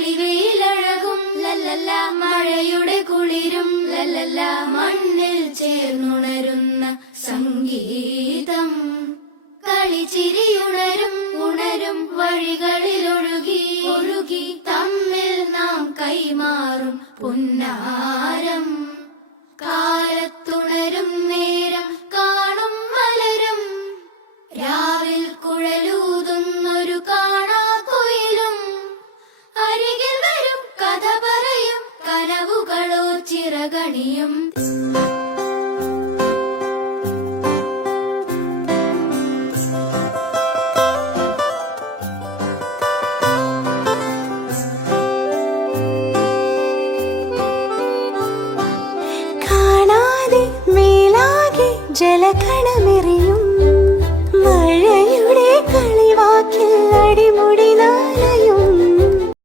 തെളിവെയിലഴകും ലല്ലല്ല, മഴയുടെ കുളിരും ലല്ലല്ല, മണ്ണിൽ ചേർന്നുണരുന്ന സംഗീതം. കളിച്ചിരിയുണരും ഉണരും വഴികളിൽ ഒഴുകി ഒഴുകി തമ്മിൽ നാം കൈമാറും പുന്നാരം. കാലത്തുണരും നേരം കാണും മലരും, രാവിൽ കുഴലൂതുന്നൊരു കാണാക്കുയിലും. അരികിൽ വരും കഥ പറയും കനവുകളോ ചിറകണിയും. ജലകണമെറിയും